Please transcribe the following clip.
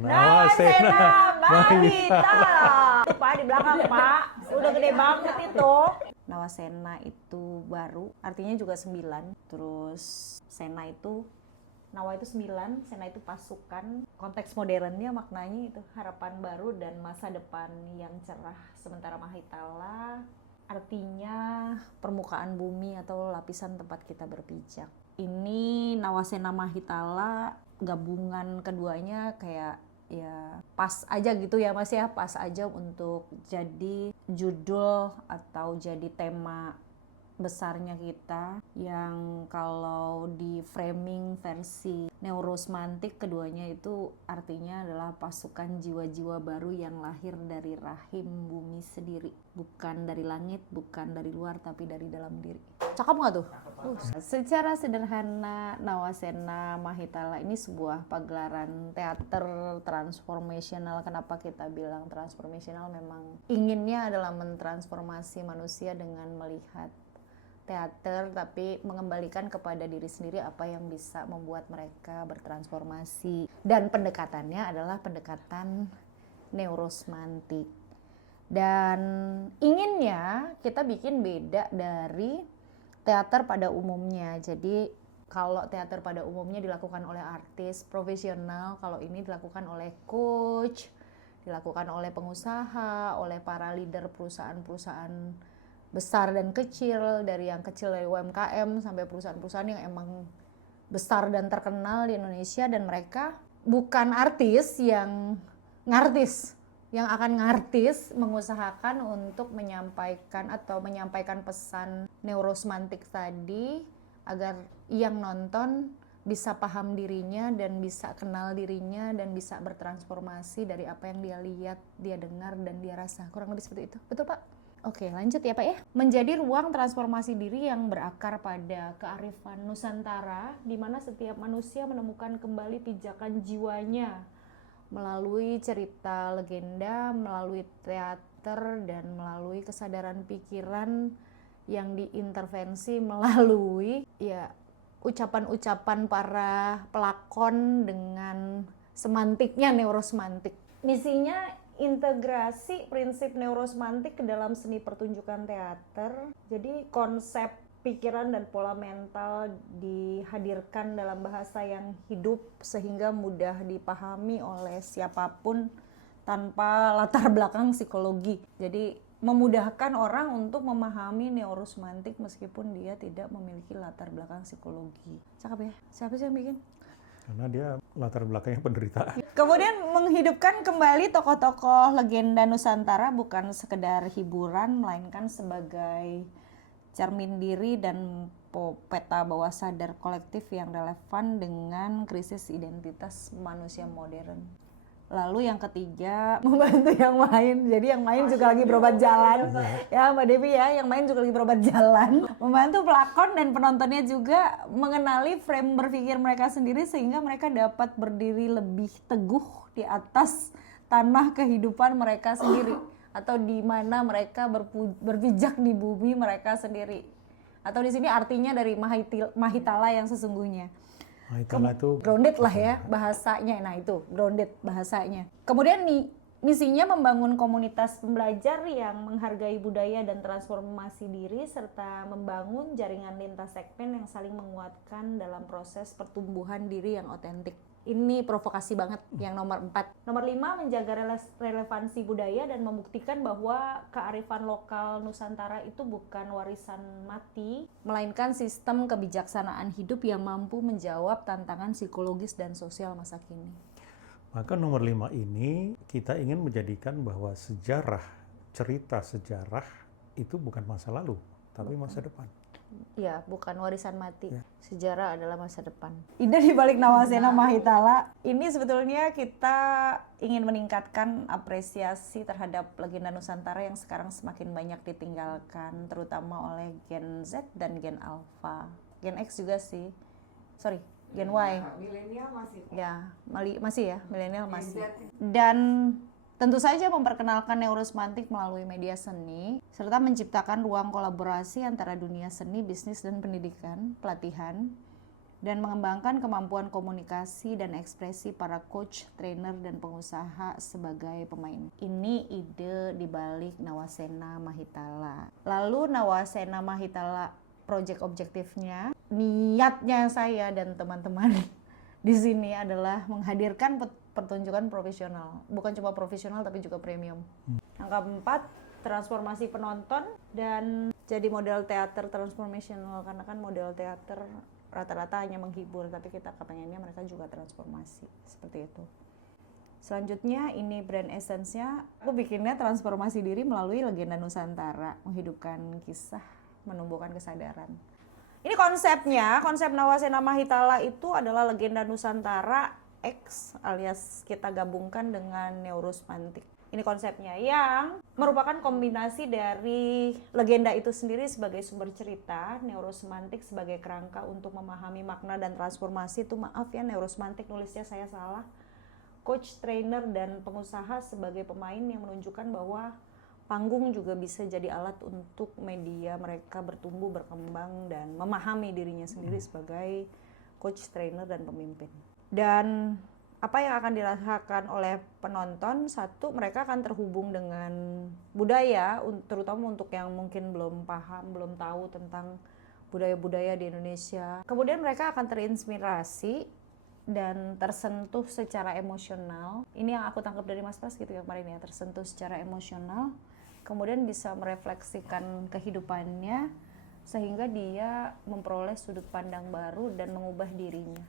Nawasena Mahitala. Pak di belakang Pak, udah gede banget itu. Nawasena itu baru, artinya juga 9. Terus Sena itu, Nawa itu 9, Sena itu pasukan. Konteks modernnya maknanya itu harapan baru dan masa depan yang cerah. Sementara Mahitala artinya permukaan bumi atau lapisan tempat kita berpijak. Ini Nawasena Mahitala, gabungan keduanya kayak ya pas aja gitu ya Mas ya, pas aja untuk jadi judul atau jadi tema besarnya kita, yang kalau di framing versi Neurosmantik keduanya itu artinya adalah pasukan jiwa-jiwa baru yang lahir dari rahim bumi sendiri, bukan dari langit, bukan dari luar, tapi dari dalam diri. Cakep nggak tuh? Secara sederhana, Nawasena Mahitala ini sebuah pagelaran teater transformational. Kenapa kita bilang transformational? Memang inginnya adalah mentransformasi manusia dengan melihat teater, tapi mengembalikan kepada diri sendiri apa yang bisa membuat mereka bertransformasi. Dan pendekatannya adalah pendekatan neurosmantik. Dan inginnya kita bikin beda dari teater pada umumnya. Jadi kalau teater pada umumnya dilakukan oleh artis profesional, kalau ini dilakukan oleh coach, dilakukan oleh pengusaha, oleh para leader perusahaan-perusahaan besar dan kecil, dari yang kecil dari UMKM sampai perusahaan-perusahaan yang emang besar dan terkenal di Indonesia, dan mereka bukan artis yang ngartis, yang akan ngartis, mengusahakan untuk menyampaikan pesan neurosmantik tadi agar yang nonton bisa paham dirinya dan bisa kenal dirinya dan bisa bertransformasi dari apa yang dia lihat, dia dengar, dan dia rasa. Kurang lebih seperti itu. Betul Pak? Oke, lanjut ya Pak ya. Menjadi ruang transformasi diri yang berakar pada kearifan Nusantara, di mana setiap manusia menemukan kembali pijakan jiwanya melalui cerita legenda, melalui teater, dan melalui kesadaran pikiran yang diintervensi melalui ya ucapan-ucapan para pelakon dengan semantiknya neurosmantik. Misinya integrasi prinsip neurosmantik ke dalam seni pertunjukan teater. Jadi konsep pikiran dan pola mental dihadirkan dalam bahasa yang hidup sehingga mudah dipahami oleh siapapun tanpa latar belakang psikologi. Jadi memudahkan orang untuk memahami neurosmantik meskipun dia tidak memiliki latar belakang psikologi. Cakep ya? Siapa sih yang bikin? Karena dia latar belakangnya penderitaan. Kemudian menghidupkan kembali tokoh-tokoh legenda Nusantara bukan sekedar hiburan, melainkan sebagai cermin diri dan peta bawah sadar kolektif yang relevan dengan krisis identitas manusia modern. Lalu yang ketiga, membantu yang main. Jadi yang main juga lagi berobat jalan. Ya Mbak Devi ya, yang main juga lagi berobat jalan. Membantu pelakon dan penontonnya juga mengenali frame berpikir mereka sendiri sehingga mereka dapat berdiri lebih teguh di atas tanah kehidupan mereka sendiri. Atau di mana mereka berpijak di bumi mereka sendiri. Atau di sini artinya dari Mahitala yang sesungguhnya. Mahitala itu grounded lah ya bahasanya. Nah itu grounded bahasanya. Kemudian nih misinya membangun komunitas pembelajar yang menghargai budaya dan transformasi diri serta membangun jaringan lintas segmen yang saling menguatkan dalam proses pertumbuhan diri yang otentik. Ini provokasi banget yang nomor 4. Nomor 5, menjaga relevansi budaya dan membuktikan bahwa kearifan lokal Nusantara itu bukan warisan mati, melainkan sistem kebijaksanaan hidup yang mampu menjawab tantangan psikologis dan sosial masa kini. Maka nomor 5 ini kita ingin menjadikan bahwa cerita sejarah itu bukan masa lalu, tapi masa depan. Ya, bukan warisan mati. Ya. Sejarah adalah masa depan. Ide di balik Nawasena Mahitala ini sebetulnya kita ingin meningkatkan apresiasi terhadap legenda Nusantara yang sekarang semakin banyak ditinggalkan, terutama oleh Gen Z dan Gen Alpha. Gen X juga sih. Sorry, Gen Y. Milenial masih. Ya, masih ya, milenial masih. Dan tentu saja memperkenalkan neurosmantik melalui media seni, serta menciptakan ruang kolaborasi antara dunia seni, bisnis, dan pendidikan, pelatihan, dan mengembangkan kemampuan komunikasi dan ekspresi para coach, trainer, dan pengusaha sebagai pemain. Ini ide dibalik Nawasena Mahitala. Lalu Nawasena Mahitala project objektifnya, niatnya saya dan teman-teman di sini adalah menghadirkan pertunjukan profesional. Bukan cuma profesional tapi juga premium. Yang keempat, transformasi penonton dan jadi model teater transformational, karena kan model teater rata-rata hanya menghibur, tapi kita kepengennya mereka juga transformasi, seperti itu. Selanjutnya ini brand essence-nya, aku bikinnya transformasi diri melalui legenda Nusantara, menghidupkan kisah, menumbuhkan kesadaran. Ini konsepnya, konsep Nawasena Mahitala itu adalah legenda Nusantara X alias kita gabungkan dengan Neurosmantik. Ini konsepnya yang merupakan kombinasi dari legenda itu sendiri sebagai sumber cerita, Neurosmantik sebagai kerangka untuk memahami makna dan transformasi. Itu maaf ya, Neurosmantik nulisnya saya salah. Coach, trainer, dan pengusaha sebagai pemain yang menunjukkan bahwa panggung juga bisa jadi alat untuk media mereka bertumbuh, berkembang, dan memahami dirinya sendiri sebagai coach, trainer, dan pemimpin. Dan apa yang akan dirasakan oleh penonton, satu, mereka akan terhubung dengan budaya, terutama untuk yang mungkin belum paham, belum tahu tentang budaya-budaya di Indonesia. Kemudian mereka akan terinspirasi dan tersentuh secara emosional. Ini yang aku tangkap dari Mas Pras gitu ya kemarin ya, tersentuh secara emosional. Kemudian bisa merefleksikan kehidupannya sehingga dia memperoleh sudut pandang baru dan mengubah dirinya.